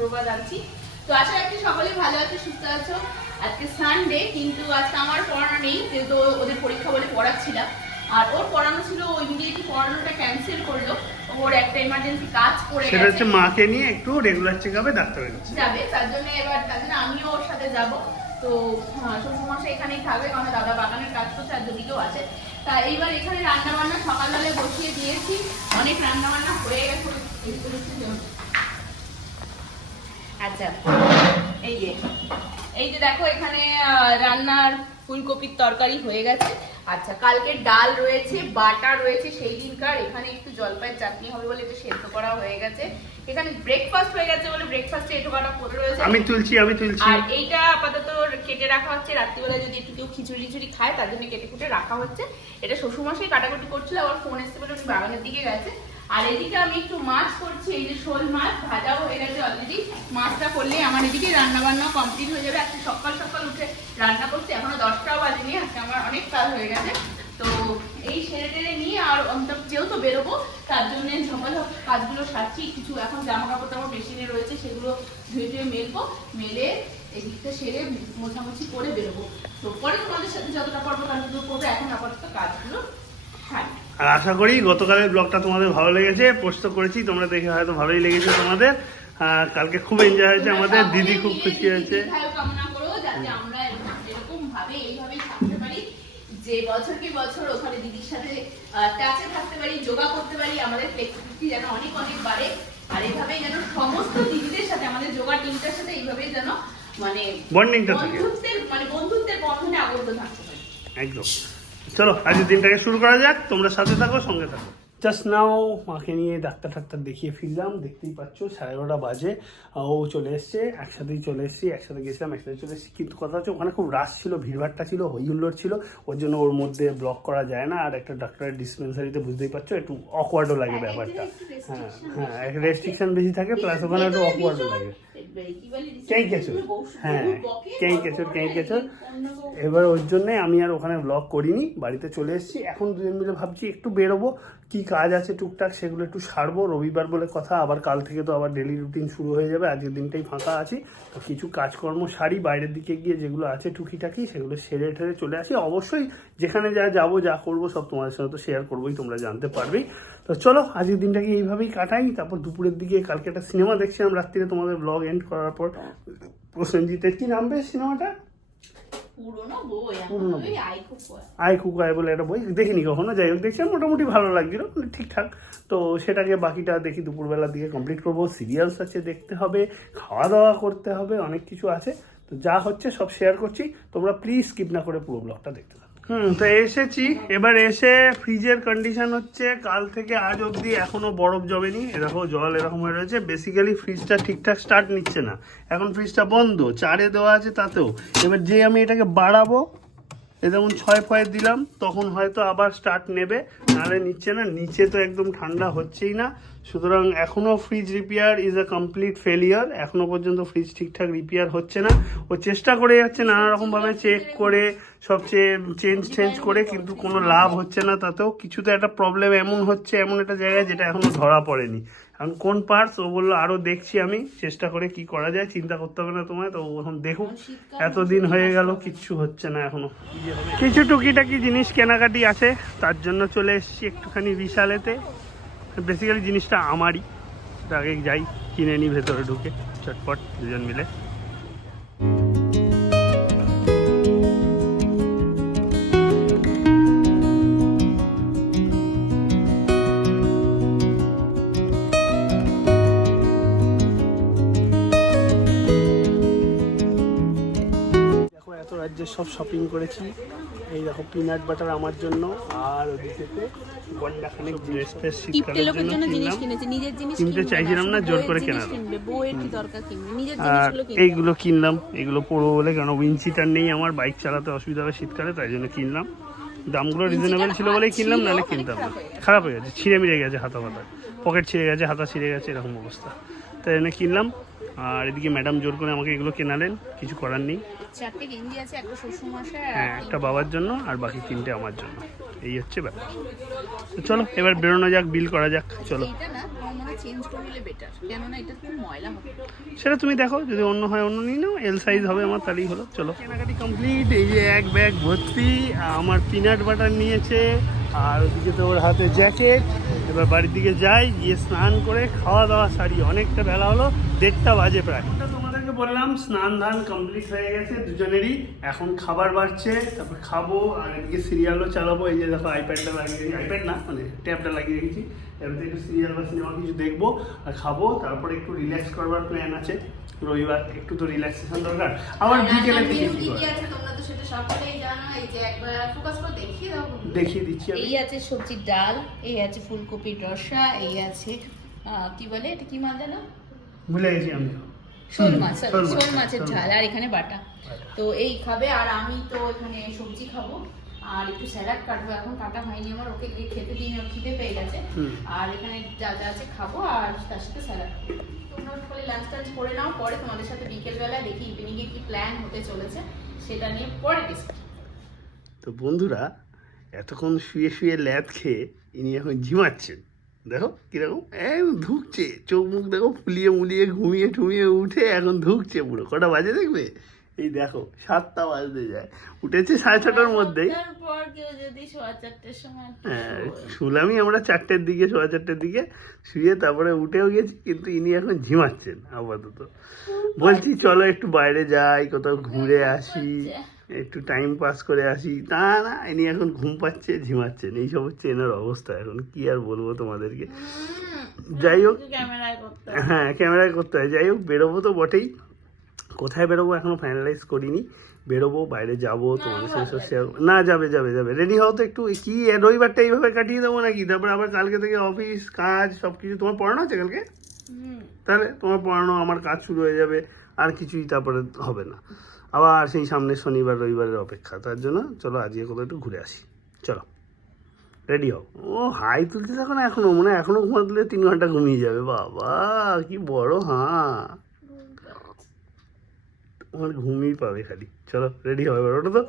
সুপ্রভাত আছি। তো আশা রাখছি সকলেই ভালো আছে, সুস্থ আছো। আজকে সানডে, কিন্তু আজকে আমার পড়ানো নেই, যেহেতু ওদের পরীক্ষা বলে পড়াচ্ছিলাম। আর ওর পড়ানো ছিল, ওই ইমিডিয়েটলি পড়ানোটা ক্যান্সেল করলো। ওর একটা ইমার্জেন্সি কাজ পড়ে গেছে, সেটা হচ্ছে মাকে নিয়ে একটু রেগুলার চেকআপে ডাক্তারের কাছে যাবে। তার জন্য আমিও ওর সাথে যাব। তো শ্বশুরমশাই এখানেই থাকবে, কারণ দাদা বাগানের কাজ করছে আর দুদিকেও আছে। তা এইবার এখানে রান্না বান্না সকালবেলায় বসিয়ে দিয়েছি, অনেক রান্না বান্না হয়ে গেছে। আচ্ছা, এই যে দেখো এখানে রান্নার ফুলকপির তরকারি হয়ে গেছে। আচ্ছা, কালকে ডাল রয়েছে, বাটা রয়েছে সেই দিনকার। এখানে একটু জলপাইয়ের চাটনি হবে বলে এটা সেদ্ধ করা হয়ে গেছে। এখানে ব্রেকফাস্ট হয়ে গেছে বলে ব্রেকফাস্টে এটো কাটা পড়ে রয়েছে। আমি তুলছি আর এইটা আপাতত কেটে রাখা হচ্ছে, রাত্রিবেলায় যদি একটু কেউ খিচুড়ি খায় তার জন্য কেটে কুটে রাখা হচ্ছে। এটা শ্বশুরমশাই কাটাকুটি করছিল, আবার ফোন এসছে বলে উনি বাগানের দিকে গেছে। আর এদিকে আমি একটু মাছ করছি, এই যে শোল মাছ ভাজাও হয়ে গেছে অলরেডি। মাছটা করলে আমার এদিকে রান্না বান্না কমপ্লিট হয়ে যাবে। আজকে সকাল সকাল উঠে রান্না করছি, এখনো 10টাও বাজেনি, আজকে আমার অনেক কাজ হয়ে গেছে। তো এই সেরে টেরে নিয়ে আর যেহেতু বেরোবো তার জন্য ঝপাঝপ কাজগুলো সারছি। কিছু এখন জামা কাপড় টাপড় মেশিনে রয়েছে, সেগুলো ধুয়ে মেলবো, মেলে এদিকটা সেরে মোছামুছি করে বেরোবো। তো পরে তোমাদের সাথে যতটা পারবো কন্টিনিউ করবো, এখন আপাতত কাজগুলো সারি। আর আশা করি গতকালের ব্লগটা তোমাদের ভালো লেগেছে। পোস্ট করেছি, তোমরা দেখে হয়তো ভালোই লেগেছে তোমাদের। কালকে খুব এনজয় হয়েছে আমাদের, দিদি খুব খুশি হয়েছে। কামনা করো যাতে আমরা এরকম ভাবে এইভাবেই থাকতে পারি, যে বছর কি বছর ওখানে দিদির সাথে টাচে থাকতে পারি, যোগা করতে পারি, আমাদের ফ্লেক্সিবিলিটি যেন অনেক অনেক বাড়ে। আর এইভাবেই যেন সমস্ত দিদিদের সাথে, আমাদের যোগা টিমটার সাথে এইভাবেই যেন মানে বন্ডিংটা থাকে, বন্ধুত্বের বন্ধনে আবদ্ধ থাকতে পারি। একদম। চলো আজকের দিনটাকে শুরু করা যাক, তোমরা সাথে থাকো, সঙ্গে থাকো। জাস্ট নাও মাকে নিয়ে ডাক্তার দেখিয়ে ফিরলাম। দেখতেই পাচ্ছ 11:30 বাজে, ও চলে এসছে, একসাথেই চলে এসেছি, একসাথে গেছিলাম, একসাথে চলে এসেছি। কিন্তু কথা হচ্ছে ওখানে খুব রাশ ছিল, ভিড়ভাড়টা ছিল, হইহুল্লোড় ছিল, ওর জন্য ওর মধ্যে ব্লক করা যায় না। আর একটা ডাক্তারের ডিসপেন্সারিতে বুঝতেই পারছো একটু অকওয়ার্ডও লাগে ব্যাপারটা। হ্যাঁ রেস্ট্রিকশন বেশি থাকে, প্লাস ওখানে একটু অকওয়ার্ডও লাগে। কেঁচর। এবার ওর জন্যে আমি আর ওখানে ব্লগ করিনি, বাড়িতে চলে এসেছি। এখন দুজন মিলে ভাবছি একটু বেরোবো, কি কাজ আছে টুকটাক সেগুলো একটু সারবো। রবিবার বলে কথা, আবার কাল থেকে তো আবার ডেলি রুটিন শুরু হয়ে যাবে। আজকের দিনটাই ফাঁকা আছি, তো কিছু কাজকর্ম সারি, বাইরের দিকে গিয়ে যেগুলো আছে টুকিটাকি সেগুলো সেরে ঠেরে চলে আসি। অবশ্যই যেখানে যাবো যা করবো সব তোমাদের সঙ্গে তো শেয়ার করবোই, তোমরা জানতে পারবেই। তো চলো আজকের দিনটাকে এইভাবেই কাটাই। তারপর দুপুরের দিকে কালকে একটা সিনেমা দেখছিলাম রাত্রিরে, তোমাদের ব্লগ এন্ড করার পর। প্রসেনজিতের কি নাম বেশ সিনেমাটা? পুরোনো বই, আই কুকায় বলে একটা বই, দেখিনি কখনো। যাই হোক দেখছিলাম, মোটামুটি ভালো লাগছিল, ঠিকঠাক। তো সেটাকে বাকিটা দেখি দুপুরবেলার দিকে কমপ্লিট করবো। সিরিয়ালস আছে দেখতে হবে, খাওয়া দাওয়া করতে হবে, অনেক কিছু আছে। তো যা হচ্ছে সব শেয়ার করছি, তোমরা প্লিজ স্কিপ না করে পুরো ব্লগটা দেখতে থাকো। তো এসেছি, এবার এসে ফ্রিজের কন্ডিশন হচ্ছে কাল থেকে আজ অবধি এখনো বরফ জমেনি। এরকম জল এরকম হয়ে রয়েছে। বেসিক্যালি ফ্রিজটা ঠিকঠাক স্টার্ট নিচ্ছে না, এখন ফ্রিজটা বন্ধ, 4-এ দেওয়া আছে তাতেও। এবার যে আমি এটাকে বাড়াবো, যেমন 6 দিলাম, তখন হয়তো আবার স্টার্ট নেবে, নাহলে নিচ্ছে না। নিচে তো একদম ঠান্ডা হচ্ছেই না। সুতরাং এখনও fridge repair is a complete failure. এখনও পর্যন্ত ফ্রিজ ঠিকঠাক রিপেয়ার হচ্ছে না। ও চেষ্টা করে যাচ্ছে নানা রকমভাবে চেক করে, সবচেয়ে চেঞ্জ করে, কিন্তু কোনো লাভ হচ্ছে না। তাতেও কিছু তো একটা প্রবলেম এমন হচ্ছে, এমন একটা জায়গায় যেটা এখনও ধরা পড়েনি। এখন কোন পার্টস ও বললো আরও দেখছি, আমি চেষ্টা করে কি করা যায়, চিন্তা করতে হবে না তোমায়। তো এখন দেখুক, এতদিন হয়ে গেল কিচ্ছু হচ্ছে না এখনো। কিছু টুকিটাকি জিনিস কেনাকাটি আছে, তার জন্য চলে এসেছি একটুখানি বিশালেতে। বেসিক্যালি জিনিসটা আমারই, আগে যাই কিনে নিই ভেতরে ঢুকে চটপট দুজন মিলে। এত রাজ্যের সব শপিং করেছি। এই দেখো পিনাট বাটার আমার জন্য, আর ওদিকে গন্ডাখানেক ড্রেস ফ্রেস শীতকালের জন্য কিনতে চাইছিলাম না, জোর করে কেনা। আর এইগুলো কিনলাম, এগুলো পরবো বলে, কারণ উইন্ডশিটার নেই আমার, বাইক চালাতে অসুবিধা হবে শীতকালে, তাই জন্য কিনলাম। দামগুলো রিজনেবল ছিল বলেই কিনলাম, নাহলে কিনতাম না। খারাপ হয়ে গেছে, ছিঁড়ে মিড়ে গেছে, হাতা পকেট ছিঁড়ে গেছে, হাতা ছিঁড়ে গেছে, এরকম অবস্থা, তাই জন্য কিনলাম। আর এদিকে ম্যাডাম জোর করে আমাকে এগুলো কেনালেন, কিছু করার নেই। 4টে গেঞ্জি আছে, একটা শ্বশুরমশাই, হ্যাঁ, একটা বাবার জন্য আর বাকি 3টে আমার জন্য। এই হচ্ছে ব্যাপার। তো চলো এবার বেরোনো যাক, বিল করা যাক, চলো। আমার মনে হয় চেঞ্জ করে নিলে বেটার, কেননা এটা খুব ময়লা হবে। সেটা তুমি দেখো, যদি অন্য হয় অন্য নিয়ে নাও, এল সাইজ হবে আমার, তাহলেই হলো। চলো, কেনাকাটি কমপ্লিট। এই যে এক ব্যাগ ভর্তি, আমার পিনাট বাটার নিয়েছে, আর ওদিকে তো ওর হাতে জ্যাকেট। এবার বাড়ির দিকে যাই, গিয়ে স্নান করে খাওয়া দাওয়া সারি, অনেকটা বেলা হলো, 1:30 বাজে প্রায়। তোমাদেরকে বললাম স্নান ধান কমপ্লিট হয়ে গেছে দুজনেরই, এখন খাবার বাড়ছে, তারপর খাবো, আর এদিকে সিরিয়ালও চালাবো। এই যে দেখো আইপ্যাডটা লাগিয়ে, আইপ্যাড না মানে ট্যাবটা লাগিয়ে রেখেছি, এবার একটু সিরিয়াল বা সিনেমা কিছু দেখবো আর খাবো, তারপরে একটু রিল্যাক্স করবার প্ল্যান আছে। রবিবার একটু তো রিল্যাক্সেশন দরকার। আবার বিকেলে তোমরা তো সেটা সকালেই জানো, এই যে একবার ফোকাস করে দেখিয়ে দাও। দেখিয়ে দিচ্ছি। এই আছে সবজির ডাল, এই আছে ফুলকপির রসা, এই আছে কি বলে এটা, কি মাছ জানো, ভুলে গেছি আমি, শোল মাছ, শোল মাছের ঝাল, আর এখানে বাটা। তো এই খাবে, আর আমি তো এখানে সবজি খাবো, আর একটু স্যালাড কাটবো, এখন কাটা হয়নি আমার, ওকে খেতে দিন, ওর খিদে পেয়ে গেছে। আর এখানে যা যা আছে খাবো, আর তার সাথে স্যালাড। তোমরা ফলে লাঞ্চ টাঞ্চ করে নাও, পরে তোমাদের সাথে বিকেলবেলা দেখি ইভিনিংয়ে কি প্ল্যান হতে চলেছে সেটা নিয়ে পরে ডিসকাস। তো বন্ধুরা, এতক্ষণ শুয়ে শুয়ে ল্যাদ খেয়ে ইনি এখন ঝিমাচ্ছেন। দেখো কিরকম ধুকছে, চোখ মুখ দেখো ফুলিয়ে মুলিয়ে, ঘুমিয়ে ঠুমিয়ে উঠে এখন ধুকছে পুরো। কটা বাজে দেখবে, এই দেখো 7টা বাজতে যায়, উঠেছে 6:30টার মধ্যেই। হ্যাঁ, শুলামই আমরা 4টের দিকে, 4:15 দিকে শুয়ে, তারপরে উঠেও গেছি, কিন্তু ইনি এখন ঝিমাচ্ছেন আপাতত। বলছি চলো একটু বাইরে যাই, কোথাও ঘুরে আসি, একটু টাইম পাস করে আসি, তা না, ইনি এখন ঘুম পাচ্ছে, ঝিমাচ্ছেন। এইসব হচ্ছে এনার অবস্থা এখন, কি আর বলবো তোমাদেরকে। যাই হোক, হ্যাঁ ক্যামেরায় করতে হয়। যাই হোক, বেরোবো তো বটেই, কোথায় বেরোবো এখনো ফাইনালাইজ করিনি। বেরোবো, বাইরে যাবো, তোমাদের সাথে শেয়ার। না, যাবে যাবে যাবে, রেডি হও তো একটু। কি রবিবারটা এইভাবে কাটিয়ে দেবো নাকি? তারপরে আবার কালকে থেকে অফিস কাজ সব কিছু। তোমার পড়ানো আছে কালকে? তাহলে তোমার পড়ানো, আমার কাজ শুরু হয়ে যাবে, আর কিছুই তারপরে হবে না। আবার সেই সামনে শনিবার রবিবারের অপেক্ষা। তার জন্য চলো আজকে কোথাও একটু ঘুরে আসি। চলো রেডি হও। ও হাই তুলতে থাকো না এখনো, মনে হয় এখনো ঘুমা তুলে 3 ঘন্টা ঘুমিয়ে যাবে। বাবা কি বড়, হ্যাঁ আমার ঘুমিয়ে পাবে খালি। চলো রেডি হবে, ওটা তো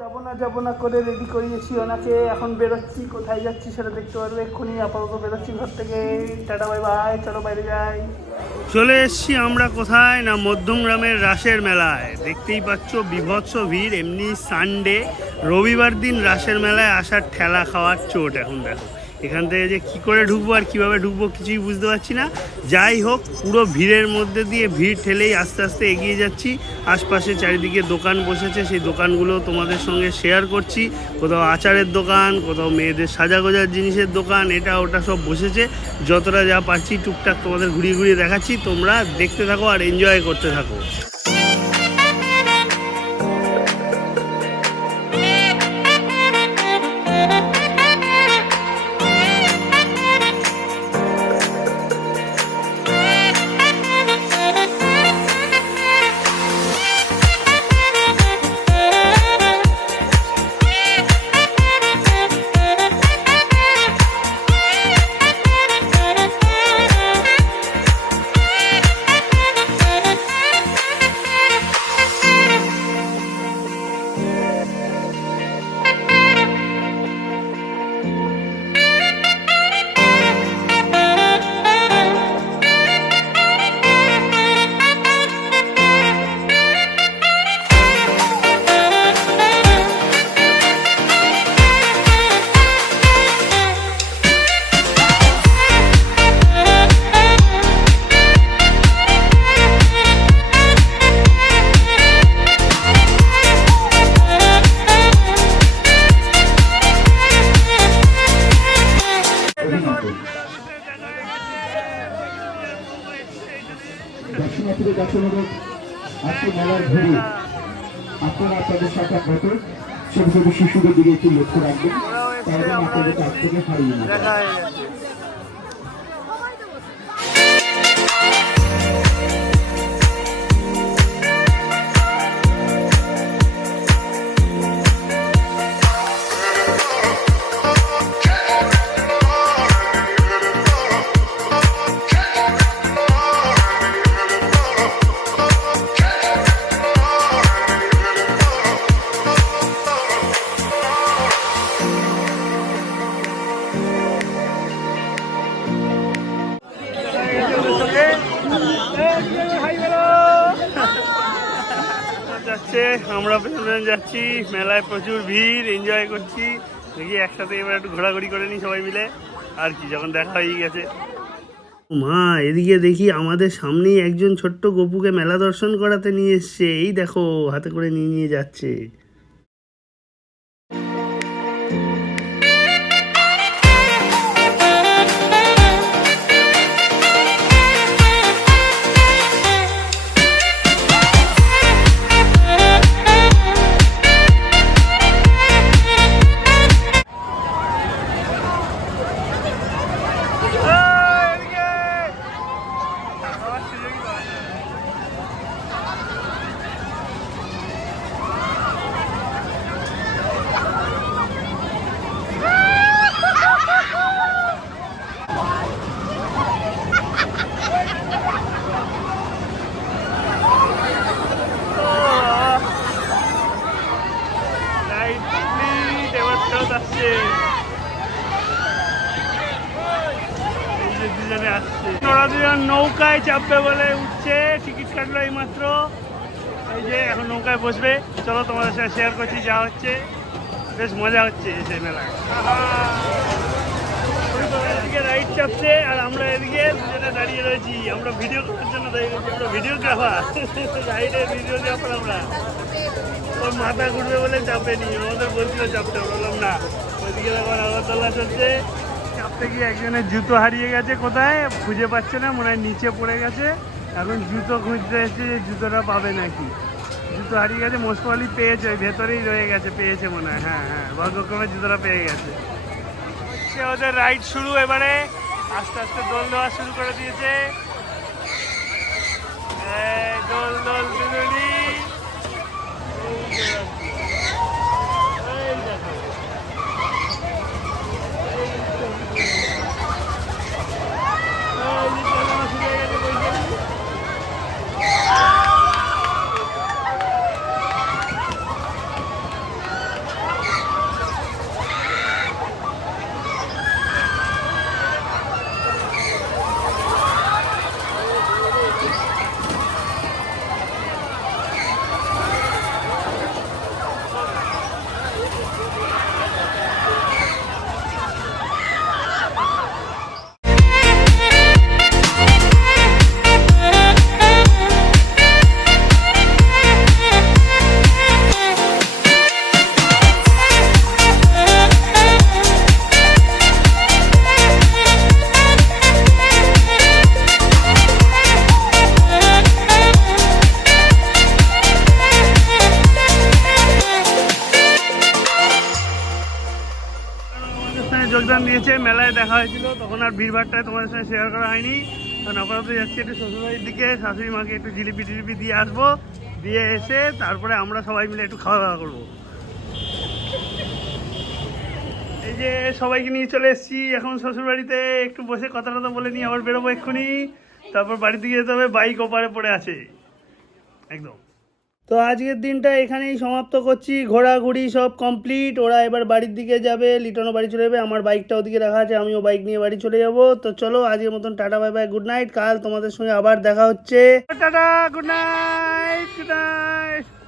যাবো না করে রেডি করিয়েছি ওনাকে। এখন বেরোচ্ছি, কোথায় যাচ্ছি সেটা দেখতে পারবে এক্ষুনি। আপাতত বেরোচ্ছি ঘর থেকে। টাটা বাই বাই, চলো বাইরে যাই। চলে এসছি আমরা কোথায় না, মধ্যমগ্রামের রাসের মেলায়। দেখতেই পাচ্ছ বিভৎস ভিড়। এমনি সানডে, রবিবার দিন রাসের মেলায় আসার ঠেলা খাওয়ার চোট। এখন দেখো এখান থেকে যে কী করে ঢুকবো আর কীভাবে ঢুকবো কিছুই বুঝতে পারছি না। যাই হোক, পুরো ভিড়ের মধ্যে দিয়ে ভিড় ঠেলেই আস্তে আস্তে এগিয়ে যাচ্ছি। আশপাশে চারিদিকে দোকান বসেছে, সেই দোকানগুলো তোমাদের সঙ্গে শেয়ার করছি। কোথাও আচারের দোকান, কোথাও মেয়েদের সাজাগোজার জিনিসের দোকান, এটা ওটা সব বসেছে। যতটা যা পারছি টুকটাক তোমাদের ঘুরিয়ে ঘুরিয়ে দেখাচ্ছি। তোমরা দেখতে থাকো আর এনজয় করতে থাকো। দর্শনার্থীদের কাছে অনুরোধ, আজকে মেলার ভিড়ে আপনারা আপনাদের সাথে মতো ছোট ছোট শিশুদের দিকে একটু লক্ষ্য রাখবেন, তারা যেন আপনাদের কাছ থেকে হারিয়ে না যায়। আমরা পেছনে যাচ্ছি, মেলায় প্রচুর ভিড়, এনজয় করছি। দেখি একসাথে এবার একটু ঘোরাঘুরি করে নিই সবাই মিলে, আর কি যখন দেখা হয়ে গেছে। মা, এদিকে দেখি আমাদের সামনেই একজন ছোট্ট গপুকে মেলা দর্শন করাতে নিয়ে এসছে। এই দেখো হাতে করে নিয়ে নিয়ে যাচ্ছে। ওরা দুজন নৌকায় চাপবে বলে উঠছে, টিকিট কাটলো এই মাত্র। এই যে এখন নৌকায় বসবে। চলো তোমাদের সাথে শেয়ার করছি যা হচ্ছে। বেশ মজা হচ্ছে সেই মেলায়। এদিকে রাইড চাপছে আর আমরা এদিকে দুজনে দাঁড়িয়ে রয়েছি। আমরা ভিডিও করার জন্য দাঁড়িয়ে রয়েছি। আমরা ভিডিওগ্রাফার, রাইডের ভিডিওগ্রাফার আমরা। ওর মাথা ঘুরবে বলে চাপেনি, আমাদের বলছিল চাপতে, বললাম না। ওইদিকে এখন আগরতলা চলছে। চাপতে গিয়ে একজনের জুতো হারিয়ে গেছে, কোথায় খুঁজে পাচ্ছে না, মনে হয় নিচে পড়ে গেছে। এখন জুতো খুঁজতে এসেছে যে জুতোটা পাবে নাকি। জুতো হারিয়ে গেছে, মোস্টলি পেয়েছে, ভেতরেই রয়ে গেছে, পেয়েছে মনে হয়। হ্যাঁ হ্যাঁ, ভাগ্যক্রমে জুতোটা পেয়ে গেছে। হচ্ছে ওদের রাইড শুরু। এবারে আস্তে আস্তে দোল দেওয়া শুরু করে দিয়েছে। দোল দোল দুলুনি। যোগদান দিয়েছে, মেলায় দেখা হয়েছিল, তখন আর ভিড়ভাড়টায় তোমাদের সঙ্গে শেয়ার করা হয়নি। কারণ আপাতত যাচ্ছি একটু শ্বশুরবাড়ির দিকে, শাশুড়ি মাকে একটু জিলিপি টিলিপি দিয়ে আসবো, দিয়ে এসে তারপরে আমরা সবাই মিলে একটু খাওয়া দাওয়া করবো। এই যে সবাইকে নিয়ে চলে এসেছি এখন শ্বশুরবাড়িতে, একটু বসে কথা টথা বলে নিয়ে আবার বেরোবো এক্ষুনি। তারপর বাড়ির দিকে যেতে হবে, বাইক ওপারে পড়ে আছে একদম। তো আজকের দিনটা এখানেই সমাপ্ত করছি, ঘোরাঘুরি সব কমপ্লিট। ওরা এবার বাড়ির দিকে যাবে, লিটনও বাড়ি চলে যাবে, আমার বাইকটা ওদিকে রাখা আছে, আমিও বাইক নিয়ে বাড়ি চলে যাব। তো চলো আজকের মতন tata bye bye, good night. কাল তোমাদের সঙ্গে আবার দেখা হচ্ছে। Tata, good night, good night.